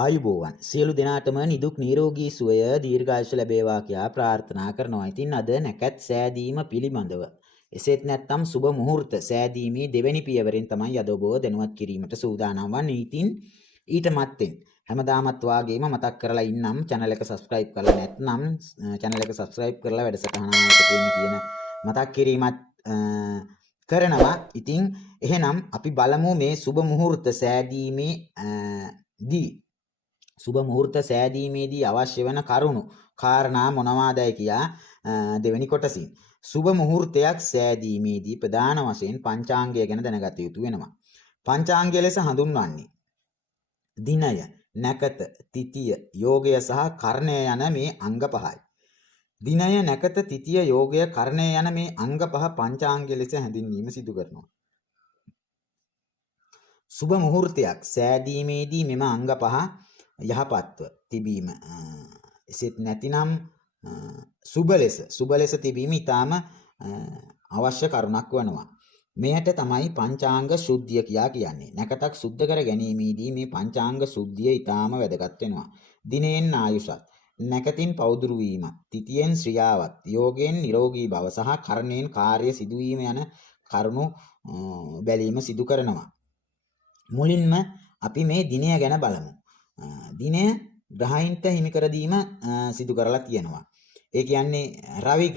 ආයුබෝවන් සියලු දෙනාටම නිදුක් නිරෝගී සුවය දීර්ඝායුෂ ලැබේවා කියා ප්‍රාර්ථනා කරනවා. ඉතින් අද නැකත් සෑදීම පිළිබඳව එසේත් නැත්නම් සුබ මුහූර්ත සෑදීමේ දෙවැනි පියවරෙන් තමයි අද ඔබව දැනුවත් කිරීමට සූදානම් වන්නේ. ඉතින් ඊට මත්තෙන් හැමදාමත් වාගේම මතක් කරලා ඉන්නම් channel එක subscribe කරලා නැත්නම් channel එක subscribe කරලා වැඩසටහන ආයතනයට එන්න කියන මතක් කිරීමත් කරනවා. ඉතින් එහෙනම් අපි බලමු මේ සුබ මුහූර්ත සෑදීමේ දී සුබ මුහූර්ත සෑදීමේදී අවශ්‍ය වෙන කරුණු කාරණා මොනවාදයි කියා දෙවෙනි කොටසින් සුබ මුහූර්තයක් සෑදීමේදී ප්‍රධාන වශයෙන් පංචාංගය ගැන දැනගත යුතු වෙනවා. පංචාංගය ලෙස හඳුන්වන්නේ දිනය, නැකත, තිතිය, යෝගය සහ කර්ණය යන මේ අංග පහයි. දිනය, නැකත, තිතිය, යෝගය, කර්ණය යන මේ අංග පහ පංචාංගය ලෙස හැඳින්වීම සිදු කරනවා. සුබ මුහූර්තයක් සෑදීමේදී මෙම අංග පහ යහපත්ව තිබීම එසේත් නැතිනම් සුබ ලෙස තිබීම ඊටාම අවශ්‍ය කරුණක් වෙනවා. මෙයට තමයි පංචාංග ශුද්ධිය කියා කියන්නේ. නැකතක් සුද්ධ කර ගැනීමේදී මේ පංචාංග ශුද්ධිය ඊටාම වැදගත් වෙනවා. දිනෙන් ආයුෂත්, නැකතින් පෞදුරු වීමත්, තිතියෙන් ශ්‍රියාවත්, යෝගයෙන් නිරෝගී බව සහ කර්ණයෙන් කාර්ය සිදුවීම යන කරුණු බැලීම සිදු කරනවා. මුලින්ම අපි මේ දිනය ගැන බලමු. දිනය ග්‍රහයින්ට හිමි කර දීම සිදු කරලා තියෙනවා. ඒ කියන්නේ රවි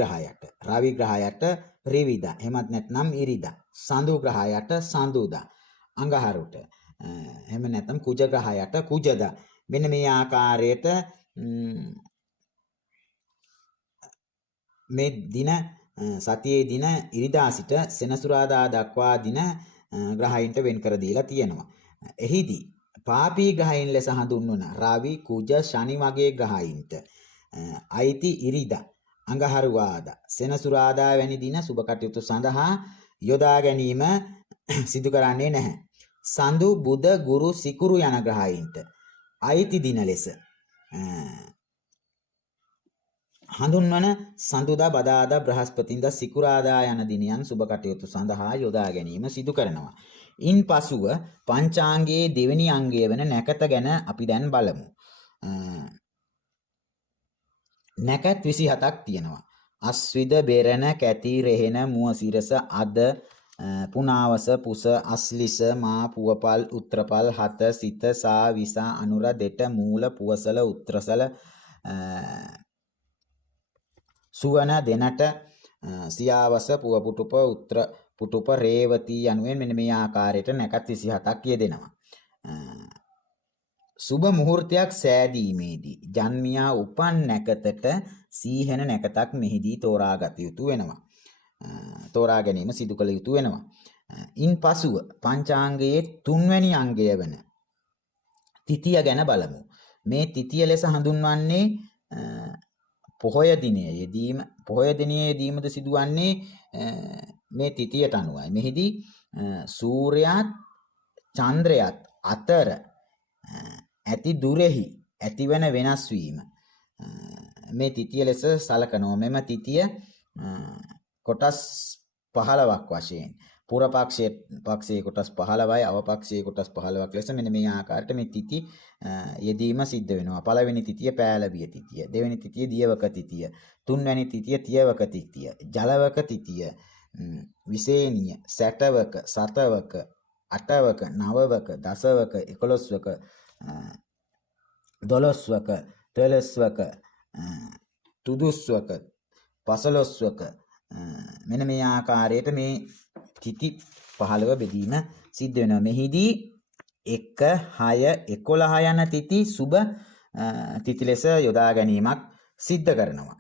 ග්‍රහයට රිවිදා, එහෙමත් නැත්නම් ඉරිදා, සඳු ග්‍රහයට සඳුදා, අඟහරුට, එහෙම නැත්නම් කුජ ග්‍රහයට කුජදා. මෙන්න මේ ආකාරයට මේ දින සතියේ දින ඉරිදා සිට සෙනසුරාදා දක්වා දින ග්‍රහයින්ට වෙන් කර දීලා තියෙනවා. එහිදී පාපී ග්‍රහයින් ලෙස හඳුන්වන රවි, කුජ, ශනි වගේ ග්‍රහයින්ට අයිති ඉරිදා, අඟහරුවාදා, සෙනසුරාදා වැනි දින සුබ කටයුතු සඳහා යොදා ගැනීම සිදු කරන්නේ නැහැ. සඳු, බුධ, ගුරු, සිකුරු යන ග්‍රහයින්ට අයිති දින ලෙස හඳුන්වන සඳුදා, බදාදා, බ්‍රහස්පතින්දා, සිකුරාදා යන දිනයන් සුබ කටයුතු සඳහා යොදා ගැනීම සිදු කරනවා. ඉන් පසුව පංචාංගයේ දෙවෙනි අංගය වන නැකත ගැන අපි දැන් බලමු. නැකත් 27ක් තියෙනවා. අස්විද, බෙරණ, කැති, රෙහෙන, මුවසිරස, අද, පුනාවස, පුස, අස්ලිස, මා, පුවපල්, උත්‍රපල්, හත, සිත, සා, විසා, අනුර, දෙට, මූල, පුවසල, උත්‍රසල, සුවන, දෙනට, සියාවස, පුවපුටුප, උත්‍ර පුටුප, රේවතී යනුවෙන් මෙන්න මේ ආකාරයට නැකත් 27ක් යෙදෙනවා. සුබ මුහූර්තයක් සෑදීමේදී ජන්මියා උපන් නැකතට සීහෙන නැකතක් මෙහිදී තෝරාගත යුතු වෙනවා. තෝරා ගැනීම සිදු කළ යුතු වෙනවා. ඉන් පසුව පංචාංගයේ තුන්වැනි අංගය වන තිතිය ගැන බලමු. මේ තිතිය ලෙස හඳුන්වන්නේ පොහොය දිනයේ යෙදීමද සිදුවන්නේ මේ තිතියට අනුවයි. මෙහිදී සූර්යයාත් චන්ද්‍රයාත් අතර ඇති දුරෙහි ඇතිවන වෙනස් වීම මේ තිතිය ලෙස සලකනවා. මෙම තිතිය කොටස් 15ක් වශයෙන් පුර පක්ෂයේ කොටස් 15යි, අව පක්ෂයේ කොටස් 15ක් ලෙස මෙන්න මේ ආකාරයට මේ තිති යෙදීම සිද්ධ වෙනවා. පළවෙනි තිතිය පෑලවිය තිතිය, දෙවෙනි තිතිය දියවක තිතිය, තුන්වැනි තිතිය තියවක තිතිය, ජලවක තිතිය, විසේනිය, සැටවක, සතවක, අටවක, නවවක, දසවක, 11වක, 12වක, 13වක, තුදුස්වක, 15වක මෙන්න මේ ආකාරයට මේ තිති 15 බෙදීම සිද්ධ වෙනවා. මෙහිදී 1, 6, 11 යන තිති සුබ තිති ලෙස යොදා ගැනීමක් සිද්ධ කරනවා.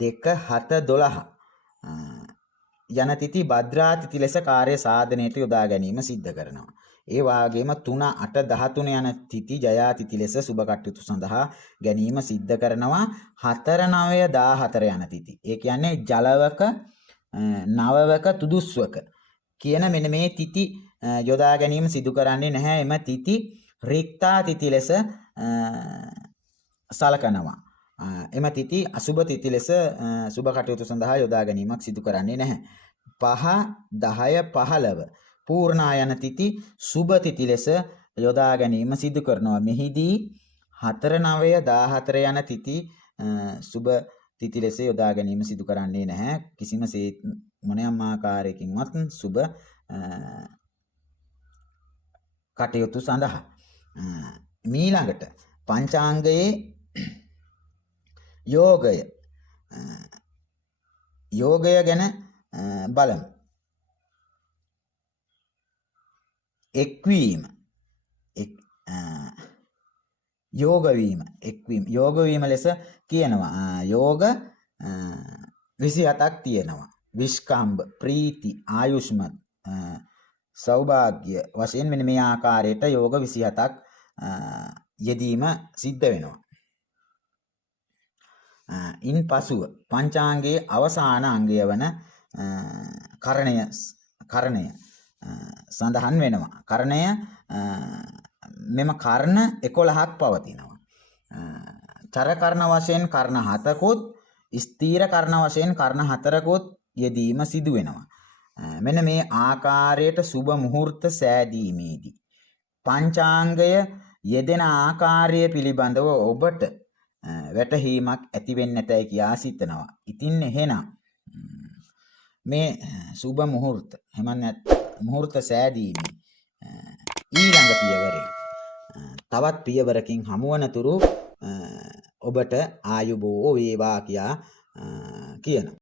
2, 7, 12 යන තිති භද්‍රා තිති ලෙස කාර්ය සාධනයට යොදා ගැනීම සිද්ධ කරනවා. ඒ වාගේම 3, 8, 13 යන තිති ජයා තිති ලෙස සුබ කටයුතු සඳහා ගැනීම සිද්ධ කරනවා. 4, 9, 14 යන තිති. ඒ කියන්නේ ජලවක, නවවක, තුදුස්වක කියන මෙන්න මේ තිති යොදා ගැනීම සිදු කරන්නේ නැහැ. එම තිති රික්තා තිති ලෙස සලකනවා. එම තිති අසුබ තිති ලෙස සුබ කටයුතු සඳහා යොදා ගැනීමක් සිදු කරන්නේ නැහැ. 5, 10, 15 පූර්ණා යන තිති සුබ තිති ලෙස යොදා ගැනීම සිදු කරනවා. මෙහිදී 4 9 14 යන තිති සුබ තිති ලෙස යොදා ගැනීම සිදු කරන්නේ නැහැ. කිසිම මොනෑම ආකාරයකින්වත් සුබ කටයුතු සඳහා. මීළඟට පංචාංගයේ යෝගය ගැන බලමු. එක්වීම යෝග වීම ලෙස කියනවා. යෝග 27ක් තියෙනවා. විස්කම්බ, ප්‍රීති, ආයුෂ්මත්, සෞභාග්‍ය වශයෙන් මෙන්න මේ ආකාරයට යෝග 27ක් යෙදීම සිද්ධ වෙනවා. ඉන් පසුව පංචාංගයේ අවසාන අංගය වන කරණය සඳහන් වෙනවා. කරණය මෙම කර්ණ 11ක් පවතිනවා. චර කර්ණ වශයෙන් කර්ණ 7කුත්, ස්ථීර කර්ණ වශයෙන් කර්ණ 4කුත් යෙදීම සිදු වෙනවා. මෙන්න මේ ආකාරයට සුබ මුහුර්ත සෑදීමේදී පංචාංගය යෙදෙන ආකාරය පිළිබඳව ඔබට වැටහීමක් ඇති වෙන්නේ නැතයි කියා සිතනවා. ඉතින් එහෙනම් මේ සුබ මුහුර්ත මුහුර්ත සෑදීමේ ඊළඟ පියවරේ තවත් පියවරකින් හමුවනතුරු ඔබට ආයුබෝ වේවා කියා කියනවා.